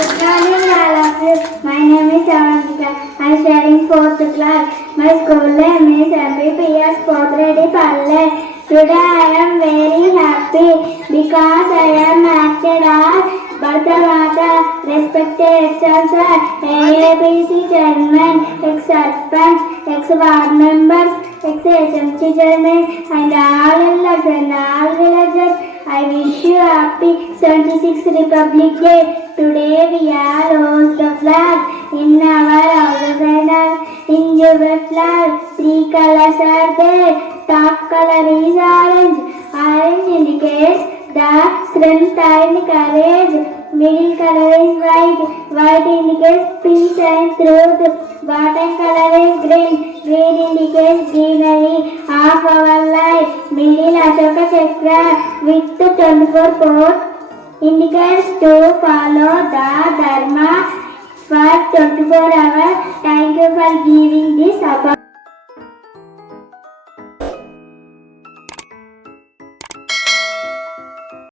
Good morning, all of you. My name is Avantika. I am sharing fourth class. My school name is MBPS fourth grade Palle. Today I am very happy because I am acted as Bharata respected ex-sir, AAPC chairman, ex-sarpanch, ex-ward members, ex-HMC chairman, and all elders and all villagers. I wish you happy 76th Republic Day. Today we are hoist the flag in our houses and in your flag. Three colors are there. Top color is orange. Orange indicates the strength and courage. Middle color is white. White indicates peace and truth. Bottom color is green. Green indicates greenery of our life. Middle Ashoka Chakra with 24 poles indicates to follow the Dharma for 24 hours. Thank you for giving this opportunity.